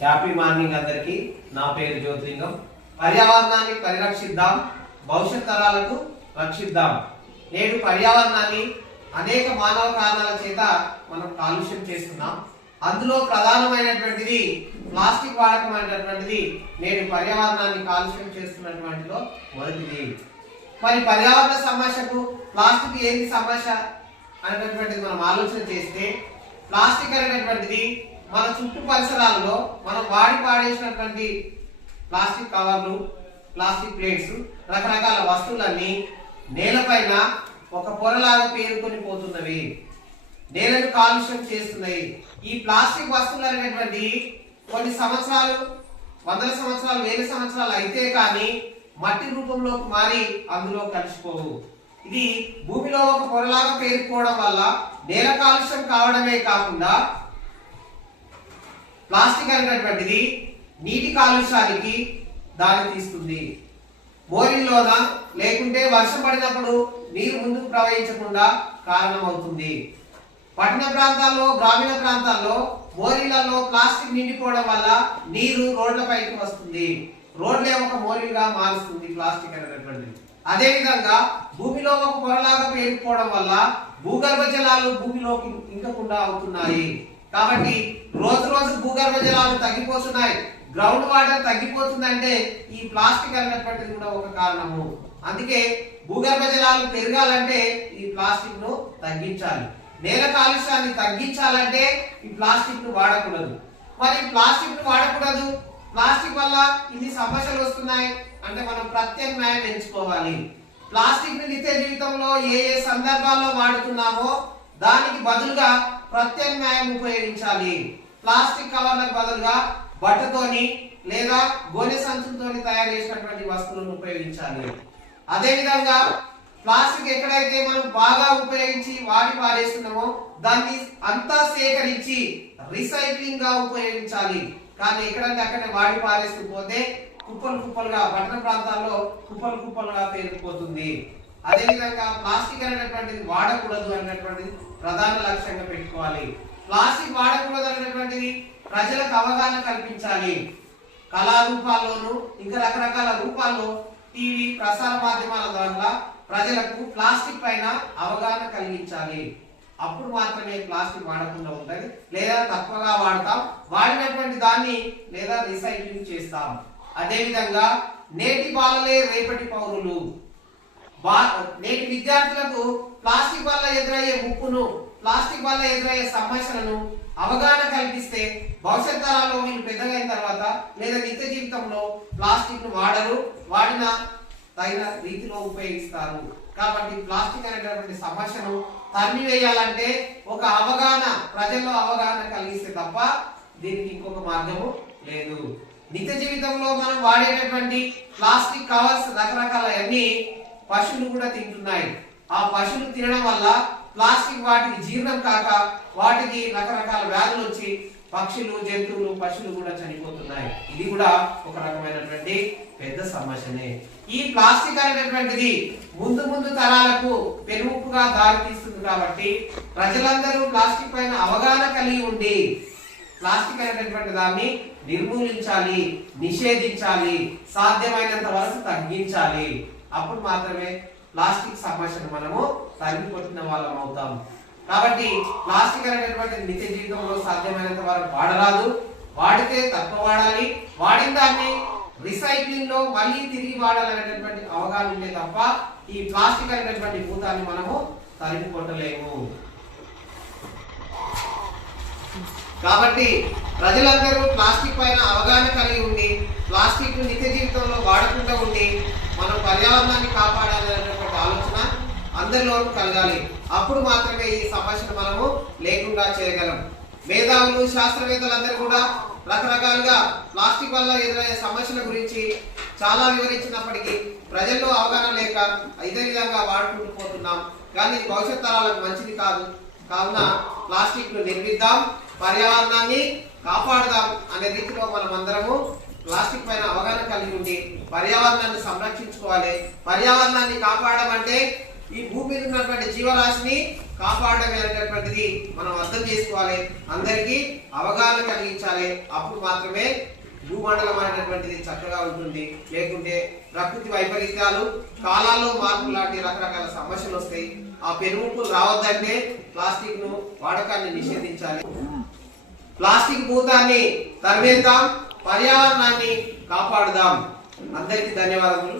Happy morning అందరికి. నా పేరు జ్యోతిలింగం. పర్యావరణాన్ని పరిరక్షిద్దాం, భవిష్యత్ తరాలకు రక్షిద్దాం. నేడు పర్యావరణాన్ని అనేక మానవ కారణాల చేత మనం కాలుష్యం చేస్తున్నాం. అందులో ప్రధానమైనటువంటిది ప్లాస్టిక్ వాడకం అనేటటువంటిది నేడు పర్యావరణాన్ని కాలుష్యం చేస్తున్నటువంటిలో మొదటిది. మరి పర్యావరణ సమస్యకు ప్లాస్టిక్ ఏంటి సమస్య అనేటటువంటిది మనం ఆలోచన చేస్తే, ప్లాస్టిక్ అనేటటువంటిది మన చుట్టూ పరిసరాల్లో మనం వాడి పాడేసినటువంటి ప్లాస్టిక్ కవర్లు, ప్లాస్టిక్ ప్లేట్స్, రకరకాల వస్తువులన్నీ నేలపైన ఒక పొరలాగా పేరుకొని పోతున్నవి, నేలను కాలుష్యం చేస్తున్నాయి. ఈ ప్లాస్టిక్ వస్తువులు అనేటువంటి కొన్ని సంవత్సరాలు, వందల సంవత్సరాలు, వేల సంవత్సరాలు అయితే కానీ మట్టి రూపంలోకి మారి అందులో కలిసిపోవు. ఇది భూమిలో ఒక పొరలాగా పేరుకోవడం వల్ల నేల కాలుష్యం కావడమే కాకుండా ప్లాస్టిక్ అనేటటువంటిది నీటి కాలుష్యానికి దారి తీస్తుంది. బోరింగ్లోన లేకుంటే వర్షం పడినప్పుడు నీరు ముందుకు ప్రవహించకుండా కారణమవుతుంది. పట్టణ ప్రాంతాల్లో, గ్రామీణ ప్రాంతాల్లో మోరీలలో ప్లాస్టిక్ నిండిపోవడం వల్ల నీరు రోడ్లపైకి వస్తుంది. రోడ్లే ఒక మోరీగా మారుస్తుంది ప్లాస్టిక్ అనేటటువంటిది. అదే విధంగా భూమిలో ఒక పొరలాగా పేరుకోవడం వల్ల భూగర్భ జలాలు భూమిలోకి ఇంకకుండా అవుతున్నాయి. కాబట్టి రోజు రోజు భూగర్భ జలాలు తగ్గిపోతున్నాయి, గ్రౌండ్ వాటర్ తగ్గిపోతుందంటే ఈ ప్లాస్టిక్ అనేటటువంటిది కూడా ఒక కారణము. అందుకే భూగర్భ జలాలు పెరగాలంటే ఈ ప్లాస్టిక్ ను తగ్గించాలి. నేల కాలుష్యాన్ని తగ్గించాలంటే ఈ ప్లాస్టిక్ ను వాడకూడదు. మరి ప్లాస్టిక్ ను వాడకూడదు, ప్లాస్టిక్ వల్ల ఇన్ని సమస్యలు వస్తున్నాయి అంటే మనం ప్రత్యామ్నాయం ఎంచుకోవాలి. ప్లాస్టిక్ ని నిత్య జీవితంలో ఏ ఏ సందర్భాల్లో వాడుతున్నామో దానికి బదులుగా ప్రత్యామ్నాయం ఉపయోగించాలి. ప్లాస్టిక్ కవర్లకు బదులుగా బట్టతోని లేదా గోనె సంచులతోని తయారు చేసినటువంటి వస్తువులను ఉపయోగించాలి. అదే విధంగా ప్లాస్టిక్ ఎక్కడైతే మనం బాగా ఉపయోగించి వాడి పారేస్తున్నామో దాన్ని అంతా సేకరించి రీసైక్లింగ్ గా ఉపయోగించాలి. కానీ ఎక్కడంటే అక్కడే వాడి పారేస్తూ పోతే కుప్పలు కుప్పలుగా, పట్టణ ప్రాంతాల్లో కుప్పలు కుప్పలుగా పేరుకుపోతుంది. అదే విధంగా ప్లాస్టిక్ అనేటటువంటిది వాడకూడదు అనేటటువంటిది ప్రధాన లక్ష్యంగా పెట్టుకోవాలి. ప్లాస్టిక్ వాడకూడదు అనేటటువంటిది ప్రజలకు అవగాహన కల్పించాలి. కళారూపాల్లోనూ ఇంకా రకరకాల రూపాల్లో టీవీ, ప్రసార మాధ్యమాల ద్వారా ప్రజలకు ప్లాస్టిక్ పైన అవగాహన కలిగించాలి. అప్పుడు మాత్రమే ప్లాస్టిక్ వాడకుండా ఉంటుంది. లేదా తక్కువగా వాడతాం, వాడినటువంటి దాన్ని లేదా రీసైక్లింగ్ చేస్తాం. అదే విధంగా నేటి బాలలే రేపటి పౌరులు. నేటి విద్యార్థులకు ప్లాస్టిక్ వల్ల ఎదురయ్యే ముప్పును, ప్లాస్టిక్ వల్ల ఎదురయ్యే సమస్యలను అవగాహన కల్పిస్తే భవిష్యత్ తరాల్లో వీళ్ళు పెద్దగైన తర్వాత లేదా నిత్య జీవితంలో ప్లాస్టిక్ ను వాడరు, వాడిన తగిన రీతిలో ఉపయోగిస్తారు. కాబట్టి ప్లాస్టిక్ అనేటటువంటి సమస్యను తరిమివేయాలంటే ఒక అవగాహన, ప్రజల్లో అవగాహన కలిగిస్తే తప్ప దీనికి ఇంకొక మార్గము లేదు. నిత్య జీవితంలో మనం వాడేటటువంటి ప్లాస్టిక్ కవర్స్ రకరకాల అన్ని పశువులు కూడా తింటున్నాయి. ఆ పశువులు తినడం వల్ల ప్లాస్టిక్ వాటికి జీర్ణం కాక వాటికి రకరకాల వ్యాధులు వచ్చి పక్షులు, జంతువులు, పశువులు కూడా చనిపోతున్నాయి. ఇది కూడా ఒక రకమైనటువంటి పెద్ద సమస్యనే. ఈ ప్లాస్టిక్ అనేటటువంటిది ముందు ముందు తరాలకు పెనుముప్పుగా దారి తీస్తుంది. కాబట్టి ప్రజలందరూ ప్లాస్టిక్ పైన అవగాహన కలిగి ఉండి ప్లాస్టిక్ అనేటటువంటి దాన్ని నిర్మూలించాలి, నిషేధించాలి, సాధ్యమైనంత వరకు తగ్గించాలి. అప్పుడు మాత్రమే ప్లాస్టిక్ సమస్యను మనము తగ్గిపోతున్న వాళ్ళం అవుతాం. కాబట్టి ప్లాస్టిక్ అనేటటువంటి నిత్య జీవితంలో సాధ్యమైనంత వరకు వాడరాదు, వాడితే తక్కువ వాడాలి, వాడిన దాన్ని రీసైక్లింగ్ లో మళ్ళీ తిరిగి వాడాలనేటటువంటి అవగాహన ఉంటే తప్ప ఈ ప్లాస్టిక్ అనేటటువంటి భూతాన్ని మనము తరిమి కొట్టలేము. కాబట్టి ప్రజలందరూ ప్లాస్టిక్ పైన అవగాహన కలిగి ఉండి ప్లాస్టిక్ ను నిత్య జీవితంలో వాడకుండా ఉండి మనం పర్యావరణాన్ని కాపాడాలనేటువంటి ఆలోచన అందరిలో కలగాలి. అప్పుడు మాత్రమే ఈ సమస్యను మనము లేకుండా చేయగలం. మేధావులు, శాస్త్రవేత్తలందరూ కూడా రకరకాలుగా ప్లాస్టిక్ వల్ల ఎదురయ్యే సమస్యల గురించి చాలా వివరించినప్పటికీ ప్రజల్లో అవగాహన లేక ఇదే విధంగా వాడుకుంటూ పోతున్నాం. కానీ ఇది భవిష్యత్ తరాలకు మంచిది కాదు. కావున ప్లాస్టిక్ ను నిర్మిద్దాం, పర్యావరణాన్ని కాపాడుదాం అనే రీతిలో మనం అందరము ప్లాస్టిక్ పైన అవగాహన కలిగి ఉండి పర్యావరణాన్ని సంరక్షించుకోవాలి. పర్యావరణాన్ని కాపాడడం అంటే ఈ భూమి మీద ఉన్నటువంటి జీవరాశిని కాపాడడం అనేటటువంటిది మనం అర్థం చేసుకోవాలి, అందరికీ అవగాహన కలిగించాలి. అప్పుడు మాత్రమే భూమండలం అనేటటువంటిది చక్కగా ఉంటుంది. లేకుంటే ప్రకృతి వైపరీత్యాలు, కాలాల్లో మార్పు లాంటి రకరకాల సమస్యలు వస్తాయి. ఆ పెనుముప్పులు రావద్దంటే ప్లాస్టిక్ ను వాడకాన్ని నిషేధించాలి. ప్లాస్టిక్ భూతాన్ని తరిమేద్దాం, పర్యావరణాన్ని కాపాడుదాం. అందరికీ ధన్యవాదములు.